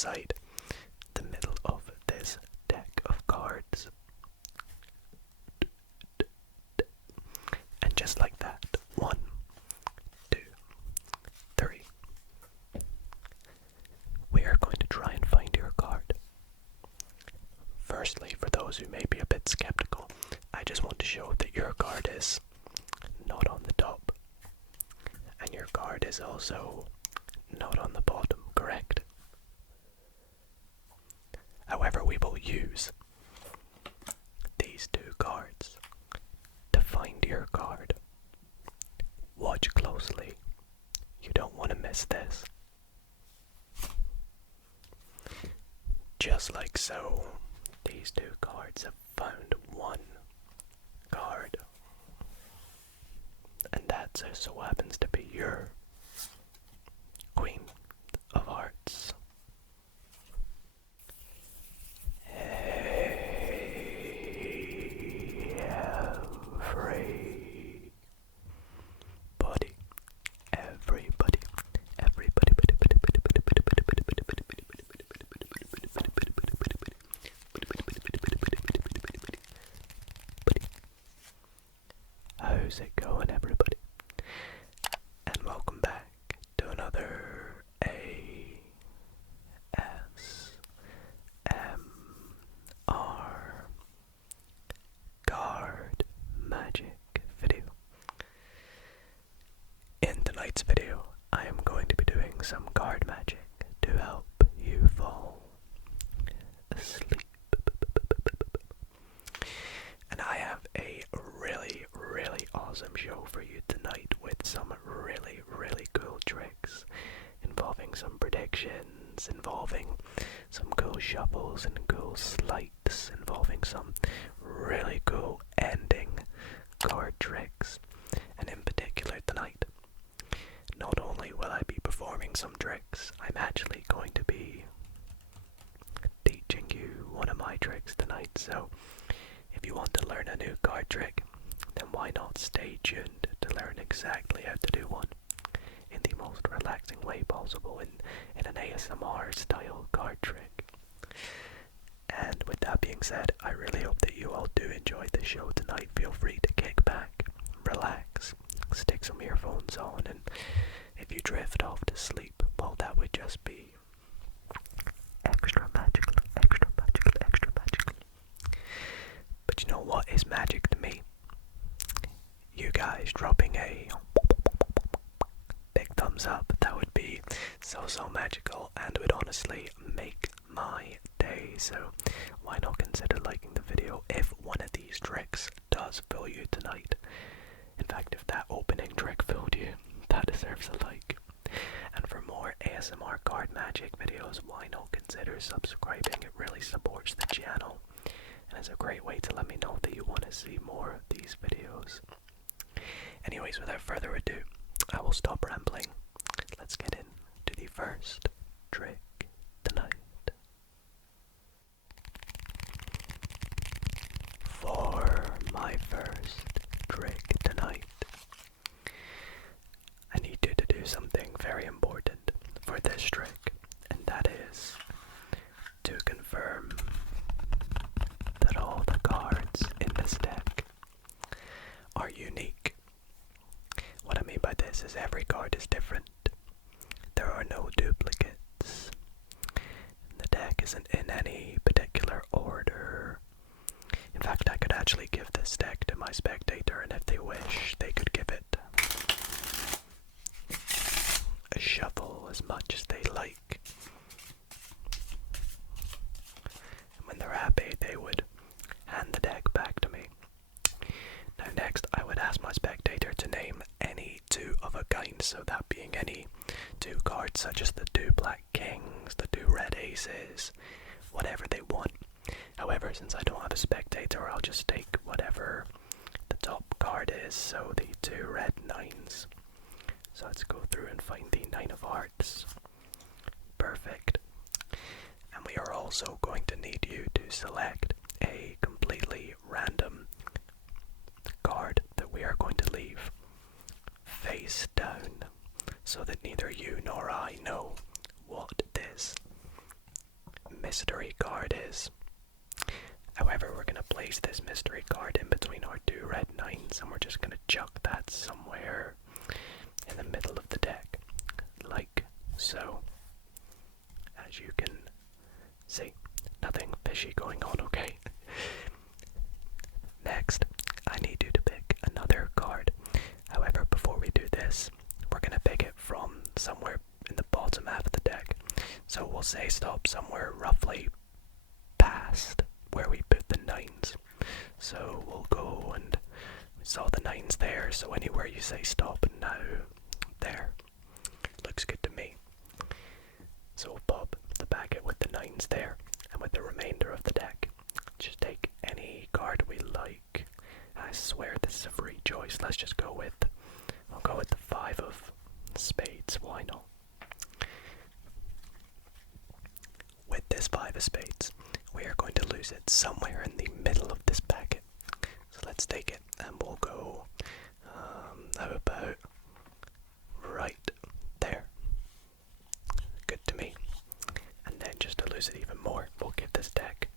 inside the middle of this deck of cards. And just like that, 1, 2, 3. We are going to try and find your card. Firstly, for those who may be a bit skeptical, I just want to show that your card is not on the top. And your card is also not on the bottom, correct? However, we will use these two cards to find your card. Watch closely. You don't want to miss this. Just like so, these two cards have found one card. And that so happens to be your Queen of Hearts. Hey, how's it going, everybody? And welcome back to another ASMR card magic video. In tonight's video, I am going to be doing some card magic to help you fall asleep. And I have a really awesome show for you tonight with some really cool tricks involving some predictions, involving some cool shuffles and cool sleights, involving some really cool ending card tricks. And in particular tonight, not only will I be performing some tricks, I'm actually going to be teaching you one of my tricks tonight. So if you want to learn a new card trick, then why not stay tuned to learn exactly how to do one in the most relaxing way possible in an ASMR style card trick. And with that being said, I really hope that you all do enjoy the show tonight. Feel free to kick back, relax, stick some earphones on, and if you drift off to sleep, well, that would just be extra magical. But you know what is magic to me? You guys dropping a big thumbs up. That would be so magical and would honestly make my day. So why not consider liking the video if one of these tricks does fill you tonight. In fact, if that opening trick filled you, that deserves a like. And for more ASMR card magic videos, why not consider subscribing? It really supports the channel and is a great way to let me know that you want to see more of these videos. Anyways, without further ado, I will stop rambling. Let's get into the first trick tonight. For my first trick tonight, I need you to do something very important for this trick, and that is to confirm that all the cards in this deck are unique. What I mean by this is every card is different. There are no duplicates. The deck isn't in any particular order. In fact, I could actually give this deck to my spectator, and if they wish, they could give it a shuffle as much as they like. And when they're happy, they would hand the deck back to me. Now next, I would ask my spectator to name any two of a kind, so that being any two cards such as the two black kings, the two red aces, whatever they want. However, since I don't have a spectator, I'll just take whatever the top card is, so the two red nines. So let's go through and find the 9 of hearts. Perfect. And we are also going to need you to select a completely random card that we are going to leave face down, so that neither you nor I know what this this mystery card in between our two red nines, and we're just going to chuck that somewhere in the middle of the deck, like so. As you can see, nothing fishy going on, okay? Next, I need you to pick another card. However, before we do this, we're going to pick it from somewhere in the bottom half of the deck. So we'll say stop somewhere roughly past where we put the nines. So we'll go, and we saw the nines there, so anywhere you say stop now, there. Looks good to me. So we'll pop the packet with the nines there, and with the remainder of the deck, just take any card we like. I swear this is a free choice. Let's just go with, I'll go with the 5 of spades, why not? With this 5 of spades, we are going to lose it somewhere in the middle of this packet. So let's take it, and we'll go, how about right there? Good to me. And then just to lose it even more, we'll give this deck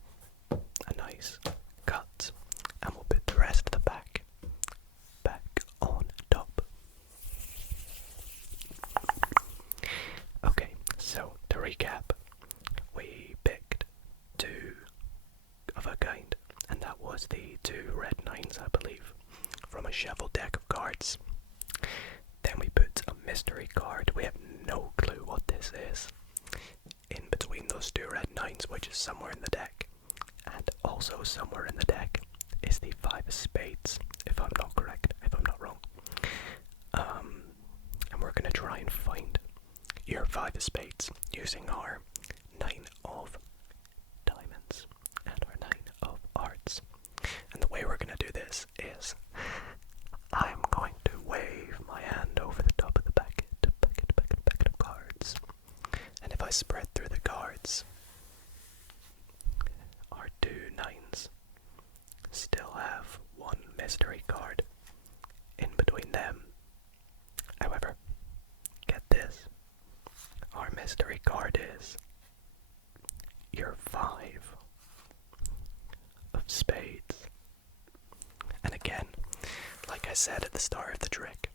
a nice cut, and we'll put the rest of the pack back on top. Okay, so to recap, we picked 2 of a kind, and that was the 2 red nines, I believe, from a shuffle deck of cards. Then we put a mystery card. We have no clue what this is in between those 2 red nines, which is somewhere in the deck. And also somewhere in the deck is the 5 of spades, if I'm not correct, if I'm not wrong. And we're going to try and find your 5 of spades using our 9 of diamonds and our 9 of hearts. And the way we're going to do this is I'm going to wave my hand over the top of the packet of cards. And if I spread through the cards, our 2 nines still have 1 mystery card in between them. However, get this, our mystery card is your 5 of spades. And again, like I said at the start of the trick,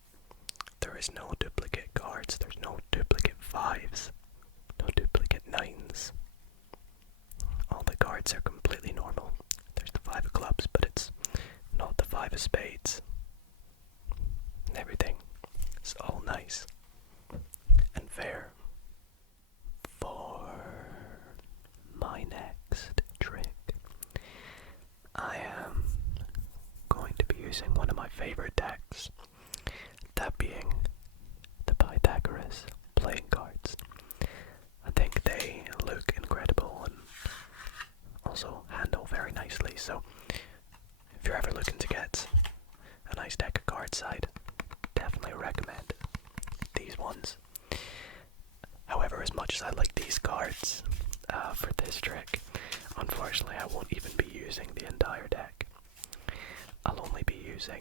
there is no duplicate cards, there's no duplicate 5s, no duplicate 9s. All the cards are completely normal. There's the 5 of clubs, but it's not the 5 of spades. And everything is all nice and fair. For my next trick, I am going to be using one of my favorite decks, that being the Pythagoras playing cards. I think they look incredible and also handle very nicely, so if you're ever looking to get a nice deck of cards, I'd definitely recommend these ones. However, as much as I like these cards for this trick, unfortunately I won't even be using the entire deck. I'll only be using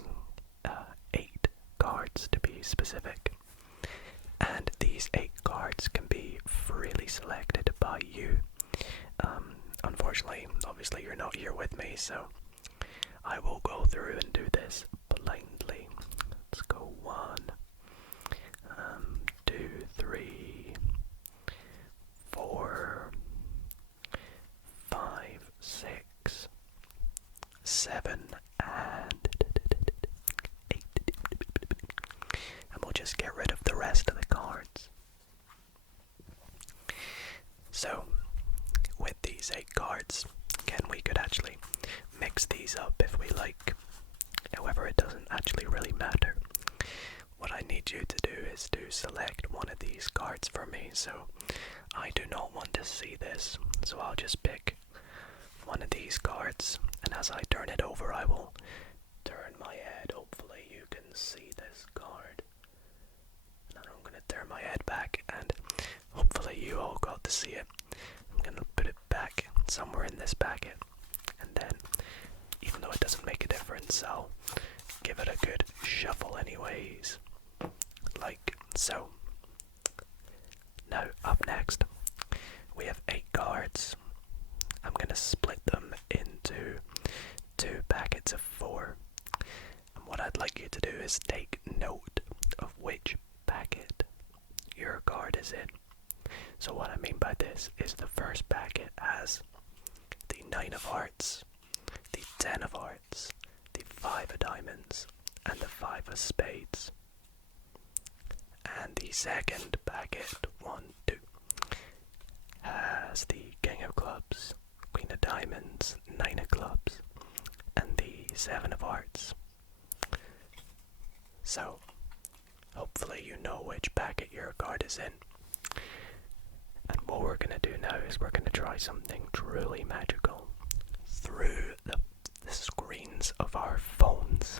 8 cards to be specific, and these 8 cards can be freely selected by you. Unfortunately, obviously you're not here with me, so I will go through and do this blindly. Let's go 1, 2, 3, 4, 5, 6, 7, and 8. And we'll just get rid of the rest of the cards. So, with these 8 cards, again, we could actually mix these up if we like. However, it doesn't actually really matter. What I need you to do is to select one of these cards for me, so I do not want to see this. So I'll just pick one of these cards, and as I turn it over, I will turn my head. Hopefully you can see this card. And I'm going to turn my head back, and hopefully you all got to see it. I'm going to put it back somewhere in this packet, and then, even though it doesn't make a difference, I'll give it a good shuffle anyways, like so. Now, up next, we have 8 cards. I'm going to split them into 2 packets I'd like you to do is take note of which packet your card is in. So what I mean by this is the first packet has the 9 of hearts, the 10 of hearts, the 5 of diamonds, and the 5 of spades. And the second packet, 1, 2, has the king of clubs, queen of diamonds, 9 of clubs, and the 7 of hearts. So, hopefully you know which packet your card is in. And what we're going to do now is we're going to try something truly magical through the screens of our phones.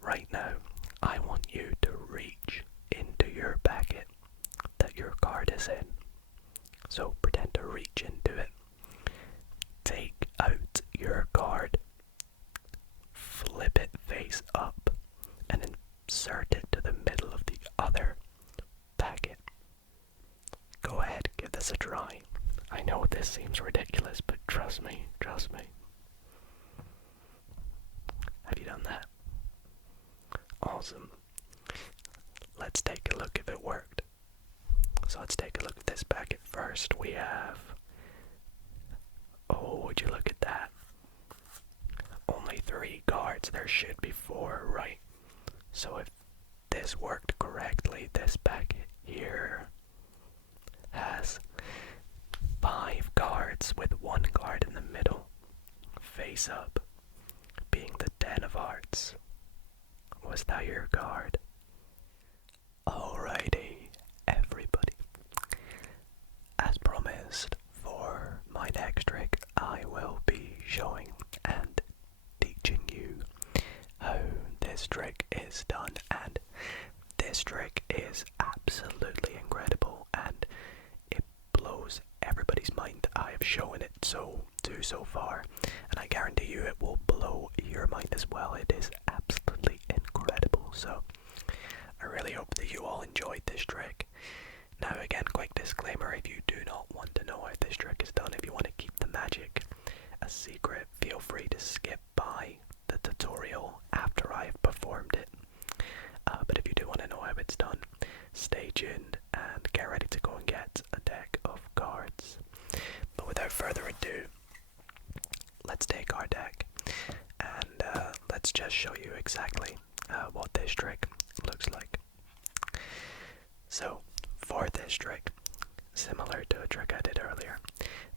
Right now, I want you to reach into your packet that your card is in. So pretend to reach into it. Take out your card, flip it face up, and insert it to the middle of the other packet. Go ahead, give this a try. I know this seems ridiculous, but trust me, trust me. Have you done that? Awesome. Let's take a look if it worked. So let's take a look at this packet first. We have... Oh, would you look at that? Only 3 cards. There should be 4, right? So if this worked correctly, this packet here has 5 cards with 1 card in the middle, face up, being the 10 of hearts. Was that your card? Alrighty, everybody. As promised, for my next trick, I will be showing and teaching you how this trick is done, and this trick is absolutely incredible and it blows everybody's mind. I have shown it so far, and I guarantee you it will blow your mind as well. It is absolutely incredible. So I really hope that you all enjoyed this trick. Now again, quick disclaimer, if you do not want to know how this trick is done, if you want to keep the magic a secret, feel free to skip by the tutorial after I have performed it. But if you do want to know how it's done, stay tuned and get ready to go and get a deck of cards. But without further ado, let's take our deck and let's just show you exactly what this trick looks like. So, for this trick, similar to a trick I did earlier,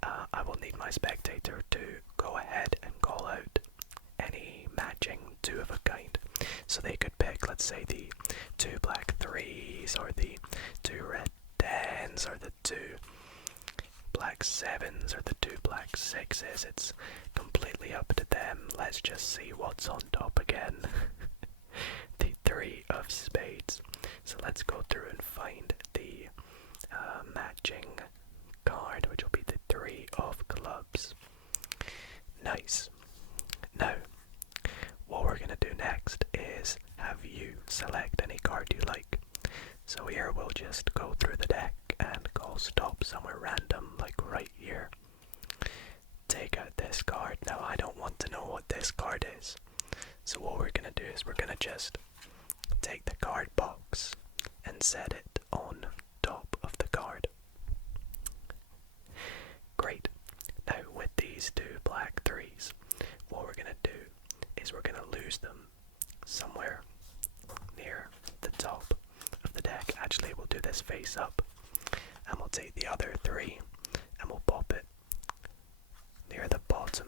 I will need my spectator to go ahead and call out any matching 2 of a kind. So they could pick, let's say, the 2 black 3s, or the 2 red 10s, or the 2 black 7s, or the 2 black 6s. It's completely up to them. Let's just see what's on top again. The 3 of spades. So let's go through and find the matching card, which will be the 3 of clubs. Nice. Now, what we're going to do next is have you select any card you like. So here we'll just go through the deck and go stop somewhere random, like right here. Take out this card. Now I don't want to know what this card is. So what we're going to do is we're going to just take the card box and set it on top of the card. Great. Now with these 2 black 3s, what we're going to do is we're going to lose them somewhere near the top of the deck. Actually, we'll do this face up, and we'll take the other 3 and we'll pop it near the bottom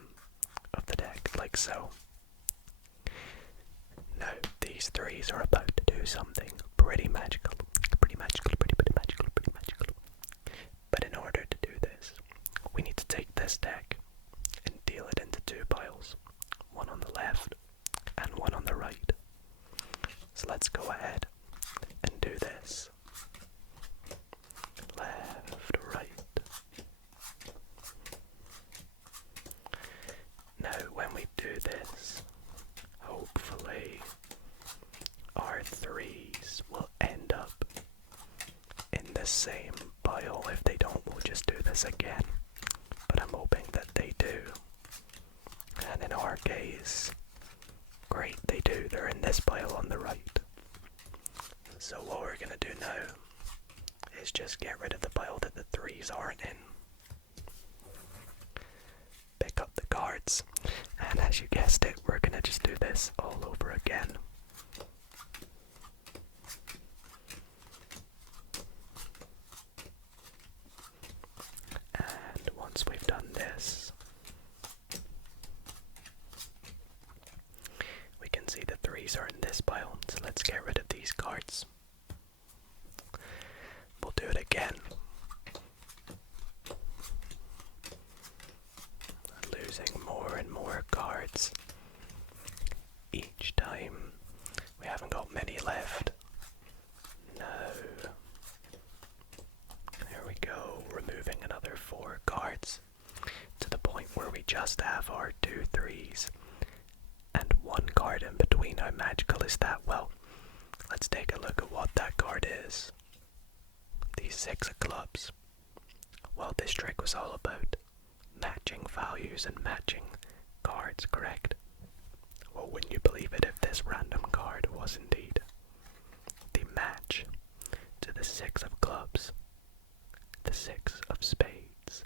of the deck, like so. Now, these 3s are about to do something pretty magical. Pretty magical. But in order to do this, we need to take this deck and deal it into 2 piles. One on the left and one on the right. So let's go ahead and do this. Left, right. Now, when we do this, hopefully our 3s will end up in the same pile. If they don't, we'll just do this again. But I'm hoping that they do. And in our case, Great, they do. They're in this pile on the right. So what we're gonna do now is just get rid of the pile that the 3s aren't in. Pick up the cards, and as you guessed it, we're gonna just do this all over again. And once we've done this, we can see the 3s are in this pile, so let's get rid of these cards. We'll do it again. Losing more and more cards each time. We haven't got many left. No. There we go, removing another 4 cards to the point where we just have our 2 3s and 1 card in between. How magical is that? Well, let's take a look at what that card is. The 6 of clubs. Well, this trick was all about matching values and matching cards, correct? Well, wouldn't you believe it if this random card was indeed the match to the 6 of clubs, the 6 of spades.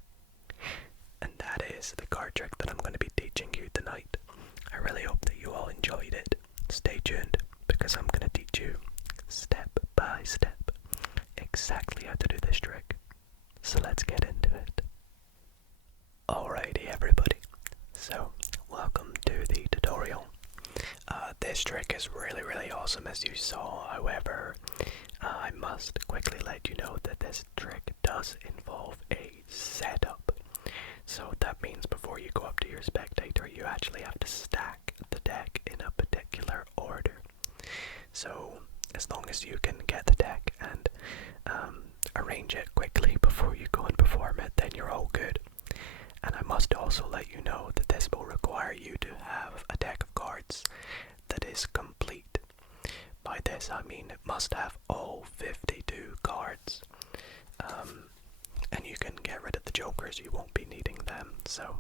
And that is the card trick that I'm going to be teaching you tonight. I really hope that you all enjoyed it. Stay tuned, because I'm going to teach you step by step exactly how to do this trick. So let's get into it. Alrighty everybody, so welcome to the tutorial. This trick is really awesome, as you saw. However, I must quickly let you know that this trick does involve a setup. So that means before you go up to your spectator, you actually have to stack the deck in a particular order. So as long as you can get the deck and arrange it quickly before you go and perform it, then you're all good. And I must also let you know that this will require you to have a deck of cards that is complete. By this I mean it must have all 52 cards. And you can get rid of the jokers, you won't be needing them. So,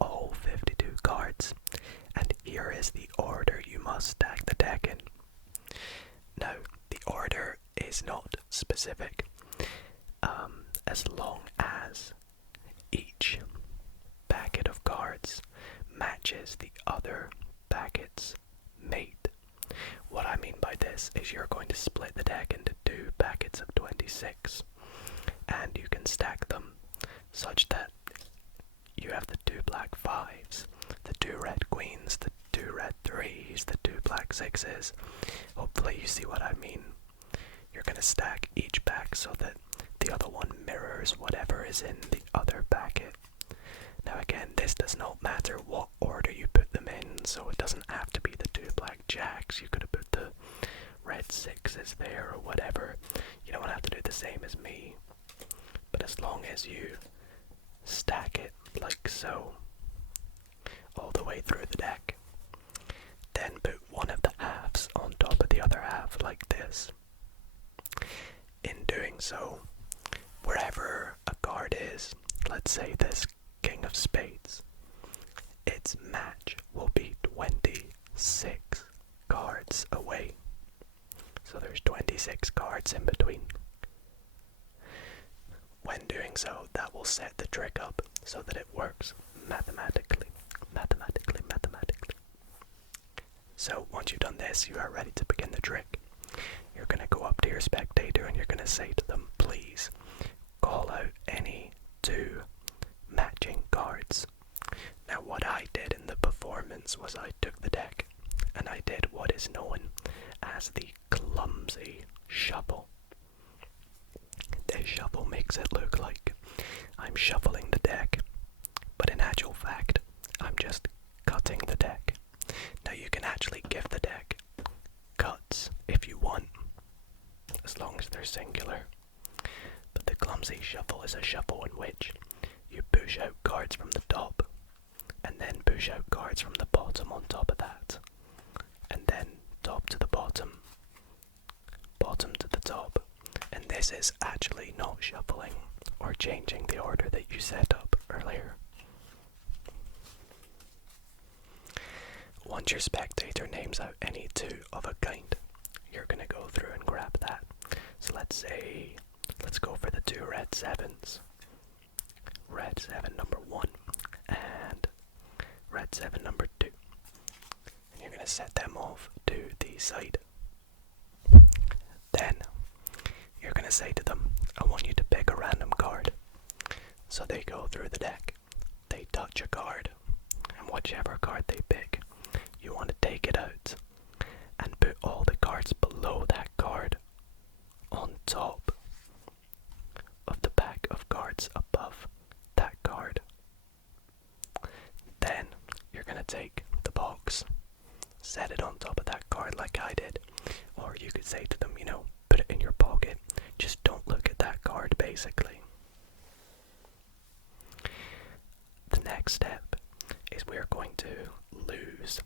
all 52 cards. And here is the order you must stack the deck in. Now, the order is not specific, as long as each packet of cards matches the other packet's mate. What I mean by this is you're going to split the deck into 2 packets of 26, and you can stack them such that you have the 2 black 5s, the 2 red queens, the 2 red 3s, the 2 black 6s. Hopefully you see what I mean. You're going to stack each pack so that the other one mirrors whatever is in the other packet. Now again, this does not matter what order you put them in, so it doesn't have to be the 2 black jacks. You could have put the red 6s there or whatever. You don't have to do the same as me. But as long as you stack it like so, all the way through the deck, then put one of the halves on top of the other half like this. In doing so, wherever a card is, let's say this King of Spades, its match will be 26 cards away. So there's 26 cards in between. When doing so, that will set the trick up so that it works mathematically. So once you've done this, you are ready to begin the trick. You're going to go up to your spectator and you're going to say to them, please call out any 2 matching cards. Now what I did in the performance was I took the deck and I did what is known as the clumsy shuffle. This shuffle makes it look like I'm shuffling the deck, but in actual fact, I'm just cutting the deck. Now you can actually give the deck cuts if you want, as long as they're singular. But the clumsy shuffle is a shuffle in which you push out cards from the top, and then push out cards from the bottom on top of that, and then top to the bottom, bottom to the top. And this is actually not shuffling or changing the order that you set up earlier. once your spectator names out any two of a kind, you're going to go through and grab that. So let's go for the two red sevens. Red 7 number 1 and red 7 number 2. And you're going to set them off to the side. Then you're going to say to them, I want you to pick a random card. So they go through the deck, they touch a card, and whichever card they pick, you want to take it out and put all the cards below that card on top of the pack of cards above that card. Then you're going to take the box, set it on top of that card like I did, or you could say to them, put it in your pocket, just don't look at that card basically. The next step is we're going to lose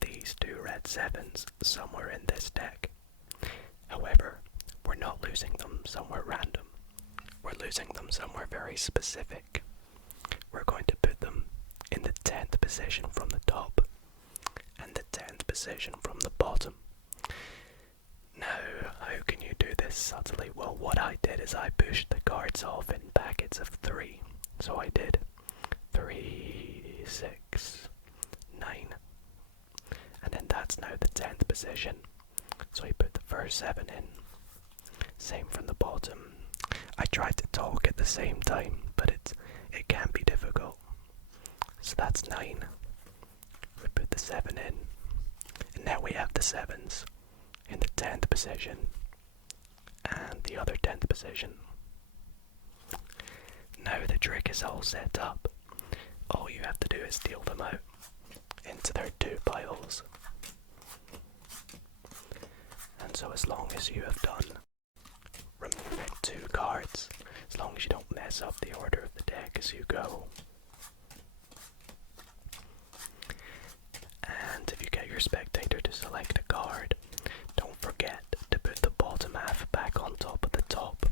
these two red 7s somewhere in this deck. However, we're not losing them somewhere random. We're losing them somewhere very specific. We're going to put them in the 10th position from the top and the 10th position from the bottom. Now, how can you do this subtly? Well, what I did is I pushed the cards off in packets of 3. So I did 3, 6, 9. And then that's now the 10th position. So I put the first 7 in. Same from the bottom. I tried to talk at the same time, but it can be difficult. So that's 9. We put the 7 in. And now we have the 7s in the 10th position and the other 10th position. Now the trick is all set up. All you have to do is deal them out into their 2 piles. And so as long as you have done removing 2 cards, as long as you don't mess up the order of the deck as you go, and if you get your spectator to select a card, don't forget to put the bottom half back on top of the top.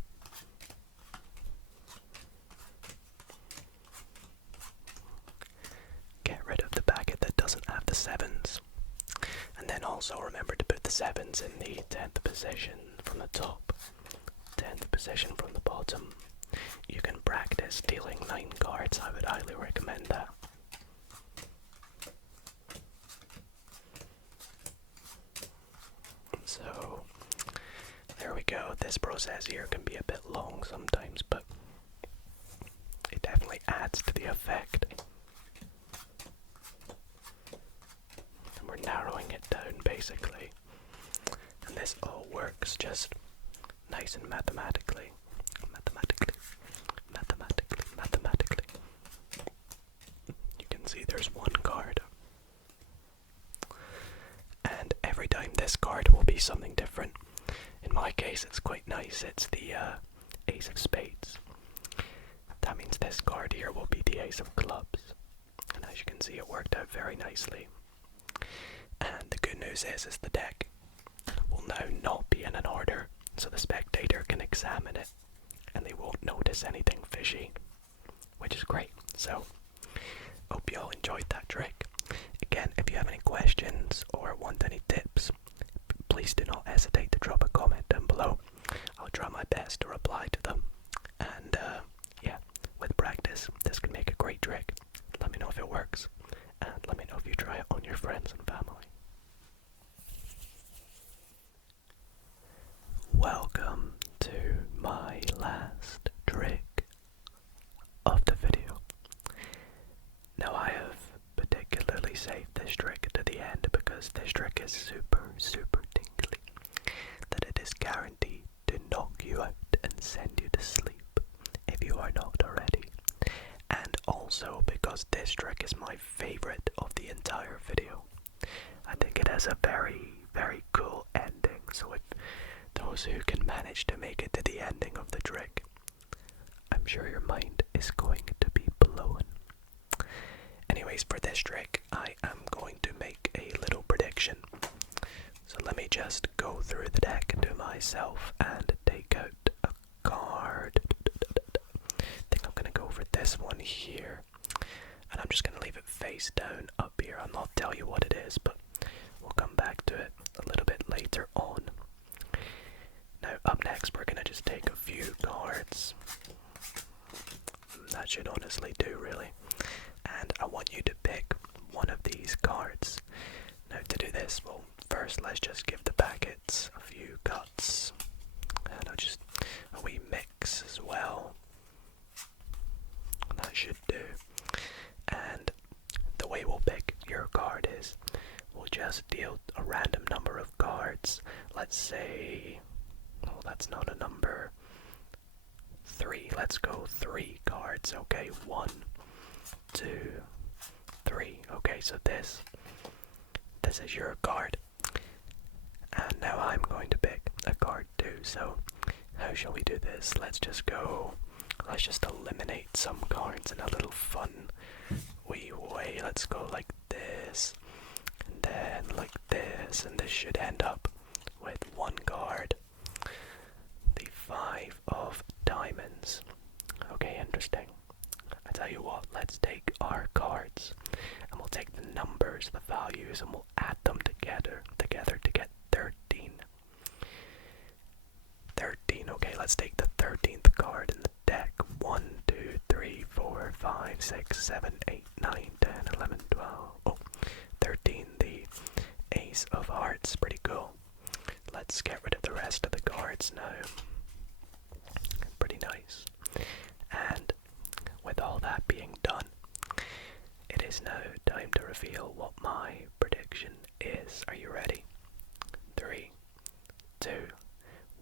Get rid of the packet that doesn't have the 7s. And then also remember to put the 7s in the 10th position from the top, 10th position from the bottom. You can practice dealing 9 cards, I would highly recommend that. So, there we go. This process here can be a bit long sometimes, but it definitely adds to the effect. And we're narrowing it down basically. And this all works just nice and mathematically. Mathematically. You can see there's 1 card. And every time this card will be something different. In my case, it's quite nice. It's the Ace of Spades. That means this card here will be the Ace of Clubs. And as you can see, it worked out very nicely. And the good news is the deck will now not be in an order, so the spectator can examine it and they won't notice anything fishy, which is great. So, hope you all enjoyed that trick. Again, if you have any questions or want any tips, please do not hesitate to drop a comment down below. I'll try my best to reply to them. And with practice, this can make a great trick. Let me know if it works, and let me know if you try it on your friends and family. Welcome to my last trick of the video. Now I have particularly saved this trick to the end because this trick is super tingly, that it is guaranteed to knock you out and send you to sleep if you are not already, and also because this trick is my favorite of the entire video. I think it has a very cool ending, so if those who can manage to make it to the ending of the trick, I'm sure your mind is going to be blown. Anyways, for this trick, I am going to make a little prediction. So let me just go through the deck to myself and take out a card. I think I'm going to go for this one here. And I'm just going to leave it face down up here. I'll not tell you what it is, but back to it a little bit later on. Now, up next, we're gonna just take a few cards. That should honestly do, really. And I want you to pick one of these cards. Now, to do this, well, first let's just give the packets a few cuts. And I'll just a wee mix as well. That should do. And the way we'll pick your card is we'll just deal a random number of cards. Let's say, oh, that's not a number. 3. Let's go 3 cards. Okay, 1, 2, 3. Okay, so this is your card. And now I'm going to pick a card too. So how shall we do this? Let's just eliminate some cards in a little fun wee way. Let's go like this, and then like this, and this should end up with one card. The 5 of diamonds. Okay, interesting. I tell you what, let's take our cards, and we'll take the numbers, the values, and we'll add them together to get 13. 13, okay, let's take the 13th card in the deck. 1, 2, 3, 4, 5, 6, 7, 8, 9, 10, 11, 12. Oh, 13, the Ace of Hearts. Pretty cool. Let's get rid of the rest of the cards now. Pretty nice. And with all that being done, it is now time to reveal what my prediction is. Are you ready? 3, 2,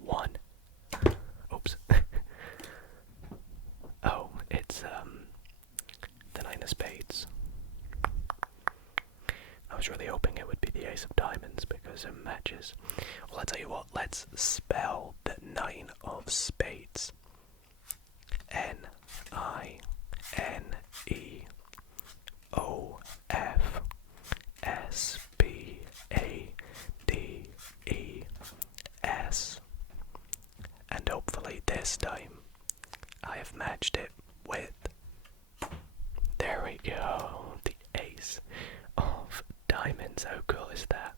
1. Oops. Oh, it's the 9 of spades. I was really hoping it would be the Ace of diamonds because it matches. Well, I'll tell you what, let's spell the 9 of spades. N-I-N-E-O-F-S-P-A-D-E-S. And hopefully this time I have matched it with, there we go, the Ace of diamonds. How cool is that?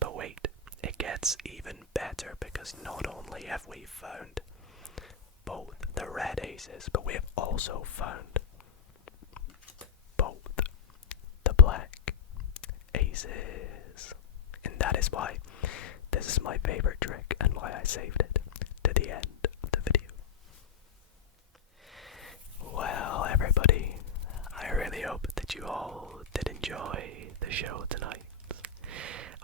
But wait, it gets even better because not only have we found both the red aces, but we have also found both the black aces. And that is why this is my favorite trick and why I saved it to the end of the video. Well, everybody, I really hope that you all did enjoy the show tonight.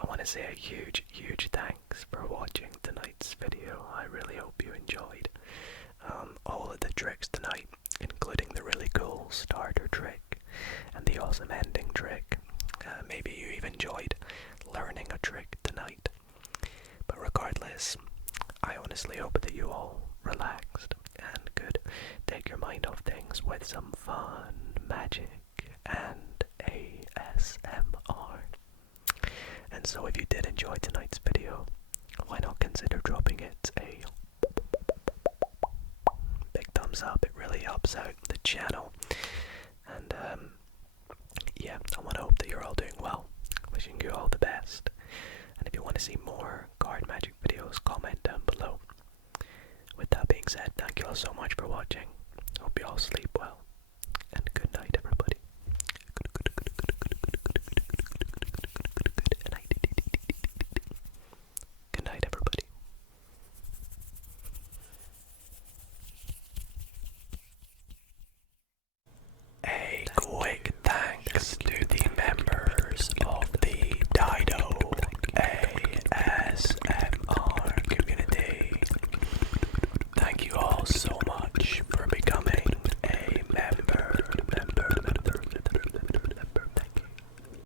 I want to say a huge, huge thanks for watching tonight's video. I really hope you enjoyed all of the tricks tonight, including the really cool starter trick and the awesome ending trick. Maybe you even enjoyed learning a trick tonight. But regardless, I honestly hope that you all relaxed and could take your mind off things with some fun, magic, and ASMR. And so if you did enjoy tonight's video, why not consider dropping it a big thumbs up. It really helps out the channel. And yeah, I want to hope that you're all doing well. Wishing you all the best. And if you want to see more card magic videos, comment down below. With that being said, thank you all so much for watching. Hope you all sleep well.